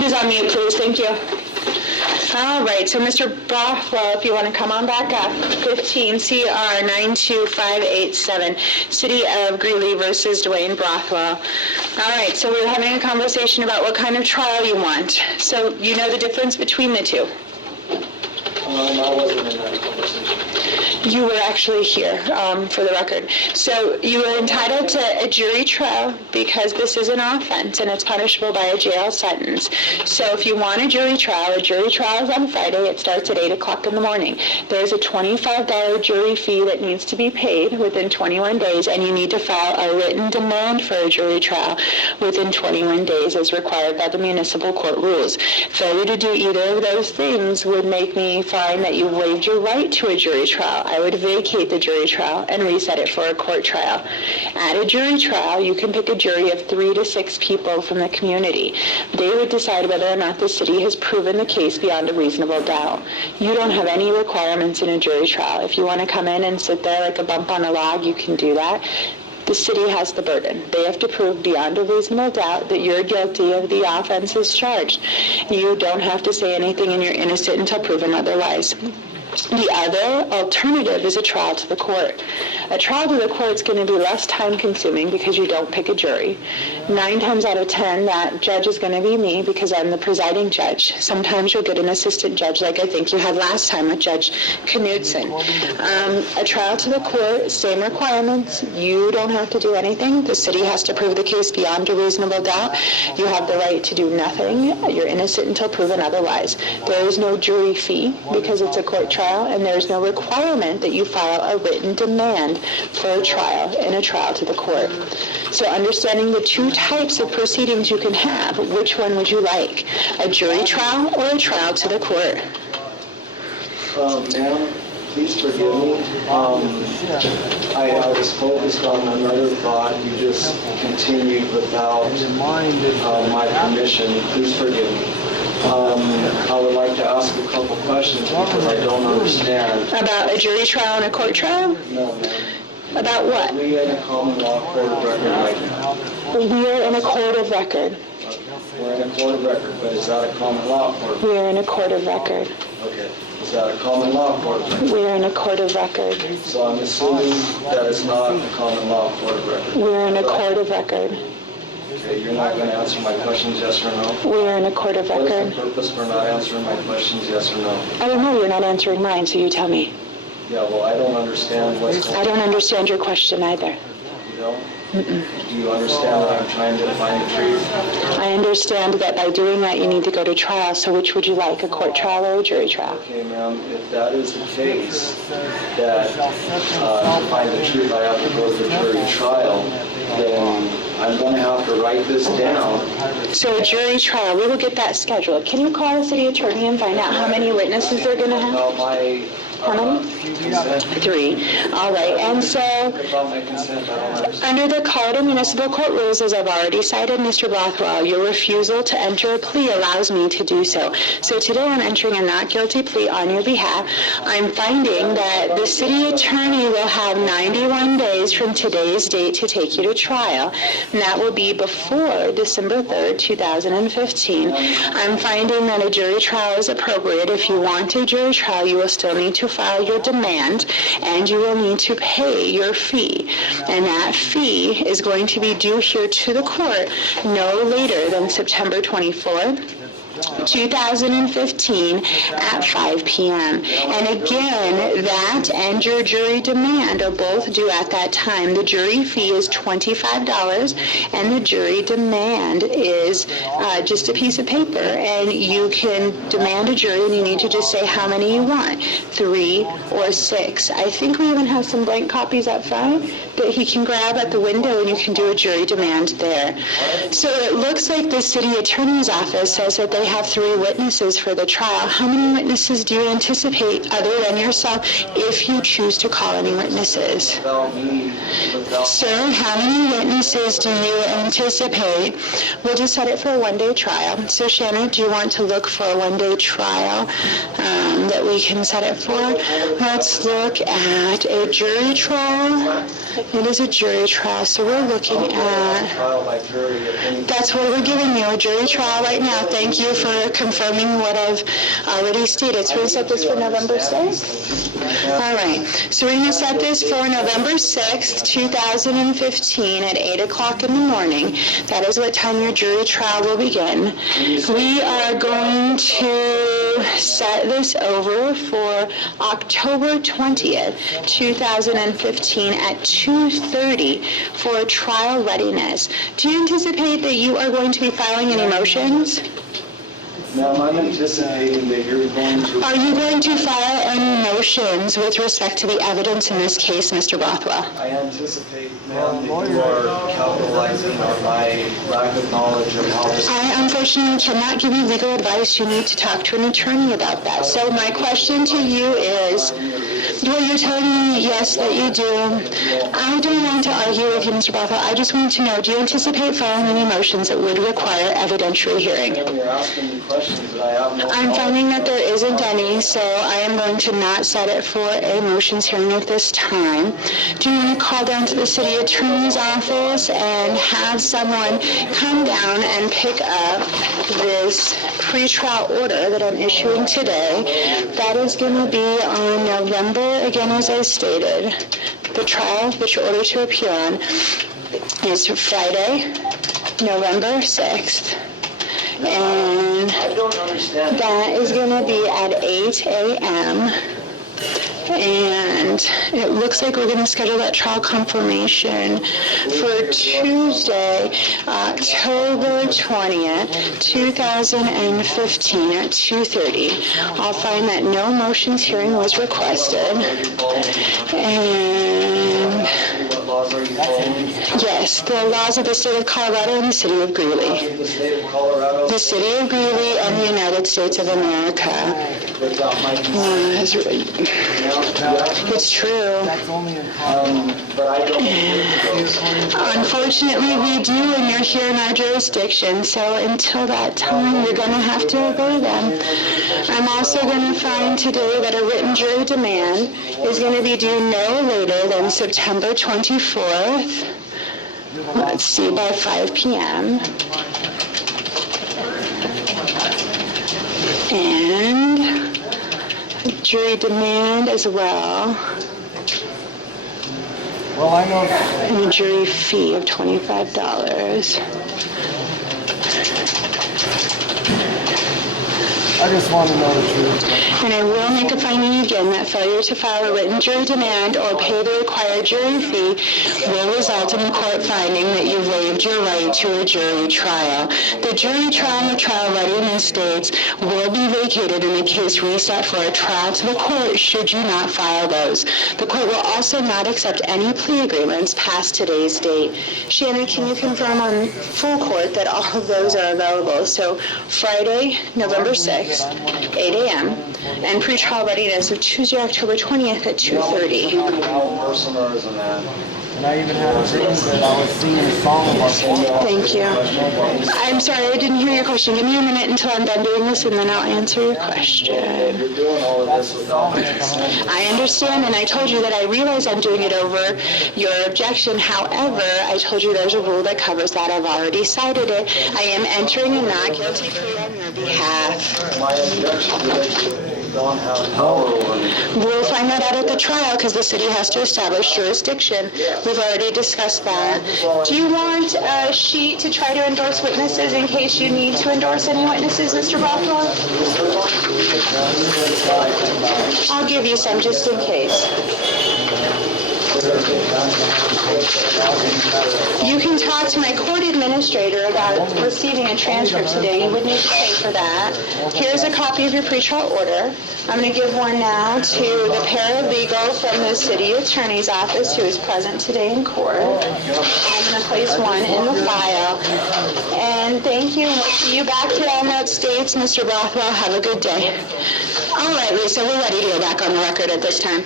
Put us on mute, please. Thank you. All right, so Mr. Bothwell, if you want to come on back up, 15 CR 92587, City of Greeley versus Dwayne Bothwell. All right, so we're having a conversation about what kind of trial you want. So you know the difference between the two? I wasn't in that conversation. You were actually here, for the record. So you are entitled to a jury trial because this is an offense and it's punishable by a jail sentence. So if you want a jury trial is on Friday. It starts at 8 o'clock in the morning. There's a $25 jury fee that needs to be paid within 21 days, and you need to file a written demand for a jury trial within 21 days as required by the municipal court rules. Failure to do either of those things would make me find that you waived your right to a jury trial. I would vacate the jury trial and reset it for a court trial. At a jury trial, you can pick a jury of 3 to 6 people from the community. They would decide whether or not the city has proven the case beyond a reasonable doubt. You don't have any requirements in a jury trial. If you want to come in and sit there like a bump on a log, you can do that. The city has the burden. They have to prove beyond a reasonable doubt that you're guilty of the offenses charged. You don't have to say anything and you're innocent until proven otherwise. The other alternative is a trial to the court. A trial to the court is going to be less time consuming because you don't pick a jury. 9 times out of 10, that judge is going to be me because I'm the presiding judge. Sometimes you'll get an assistant judge like I think you had last time with Judge Knudsen. A trial to the court, same requirements. You don't have to do anything. The city has to prove the case beyond a reasonable doubt. You have the right to do nothing. You're innocent until proven otherwise. There is no jury fee because it's a court trial, and there's no requirement that you file a written demand for a trial in a trial to the court. So understanding the 2 types of proceedings you can have, which one would you like? A jury trial or a trial to the court? Ma'am, please forgive me. I was focused on another thought. You just continued without my permission. Please forgive me. I would like to ask a couple questions because I don't understand. About a jury trial and a court trial? No, ma'am. About what? We are in a common law court of record right now. We are in a court of record. We're in a court of record, but is that a common law court? We are in a court of record. Okay. Is that a common law court of record? We are in a court of record. So I'm assuming that it's not a common law court of record. We are in a court of record. Okay, you're not going to answer my questions, yes or no? We are in a court of What is record. the purpose for not answering my questions, yes or no? I don't know. You're not answering mine, so you tell me. Yeah, well, I don't understand what's going on. I don't understand your question either. You don't? Do you understand that I'm trying to find the truth? I understand that by doing that, you need to go to trial. So which would you like, a court trial or a jury trial? Okay, ma'am, if that is the case, that to find the truth I have to go to the jury trial, then I'm going to have to write this down. So a jury trial, we will get that scheduled. Can you call the city attorney and find out how many witnesses they're going to have? About my How many? consent. 3. All right. And so About my consent, I don't understand. under the Colorado Municipal Court rules, as I've already cited, Mr. Bothwell, your refusal to enter a plea allows me to do so. So today I'm entering a not guilty plea on your behalf. I'm finding that the city attorney will have 91 days from today's date to take you to trial, and that will be before December 3rd, 2015. I'm finding that a jury trial is appropriate. If you want a jury trial, you will still need to file your demand, and you will need to pay your fee. And that fee is going to be due here to the court no later than September 24th, 2015 at 5 p.m. And again, that and your jury demand are both due at that time. The jury fee is $25 and the jury demand is just a piece of paper. And you can demand a jury and you need to just say how many you want, 3 or 6. I think we even have some blank copies up front that he can grab at the window and you can do a jury demand there. So it looks like the city attorney's office says that they have 3 witnesses for the trial. How many witnesses do you anticipate other than yourself if you choose to call any witnesses? Sir, how many witnesses do you anticipate? We'll just set it for a 1-day trial. So Shannon, do you want to look for a 1-day trial that we can set it for? Let's look at a jury trial. It is a jury trial, so we're looking at... That's what we're giving you, a jury trial right now. Thank you. you for confirming what I've already stated. So we're going to set this for November 6th? All right. So we're going to set this for November 6th, 2015 at 8 o'clock in the morning. That is what time your jury trial will begin. We are going to set this over for October 20th, 2015 at 2:30 for trial readiness. Do you anticipate that you are going to be filing any motions? Now, I'm anticipating that you're going to... Are you going to file any motions with respect to the evidence in this case, Mr. Bothwell? I anticipate, ma'am, that you are capitalizing on my lack of knowledge of how this... I unfortunately cannot give you legal advice. You need to talk to an attorney about that. So my question to you is, well, you're telling me yes that you do. I don't want to argue with you, Mr. Bothwell. I just want to know, do you anticipate filing any motions that would require evidentiary hearing? You're asking me questions that I have no... I'm finding that there isn't any, so I am going to not set it for a motions hearing at this time. Do you want to call down to the city attorney's office and have someone come down and pick up this pretrial order that I'm issuing today? That is going to be on November, again, as I stated. The trial, which you're ordered to appear on, is Friday, November 6th. And I don't understand. that is going to be at 8 a.m. And it looks like we're going to schedule that trial confirmation for Tuesday, October 20th, 2015 at 2:30. I'll find that no motions hearing was requested. And What laws are you following? yes, the laws of the state of Colorado and the city of Greeley. In the state of Colorado, The city of Greeley and the United States of America. without my consent. It's true. But I don't believe those. Unfortunately, we do, and you're here in our jurisdiction, so until that time, you're going to have to obey them. I'm also going to find today that a written jury demand is going to be due no later than September 24th. Let's see, by 5 p.m. And jury demand as well. Well, I know. And a jury fee of $25. I just want to know the truth. And I will make a finding again that failure to file a written jury demand or pay the required jury fee will result in the court finding that you waived your right to a jury trial. The jury trial and the trial readiness dates will be vacated and the case reset for a trial to the court should you not file those. The court will also not accept any plea agreements past today's date. Shannon, can you confirm on full court that all of those are available? So Friday, November 6th, 8 a.m., and pretrial readiness of Tuesday, October 20th at 2:30. How personal as a man. And I even had a dream that I was singing a song of our football. Thank you. I'm sorry, I didn't hear your question. Give me a minute until I'm done doing this, and then I'll answer your question. You're doing all of this without my consent. I understand, and I told you that I realize I'm doing it over your objection. However, I told you there's a rule that covers that. I've already cited it. I am entering a not guilty plea on your behalf. My objection is that you don't have power over me. We'll find that out at the trial because the city has to establish jurisdiction. We've already discussed that. Do you want a sheet to try to endorse witnesses in case you need to endorse any witnesses, Mr. Bothwell? I'll give you some just in case. You can talk to my court administrator about receiving a transcript today. You would need to pay for that. Here's a copy of your pretrial order. I'm going to give one now to the paralegal from the city attorney's office who is present today in court. I'm going to place one in the file. And thank you. We'll see you back here on that States, Mr. Bothwell. Have a good day. All right, Lisa, we're ready to go back on the record at this time.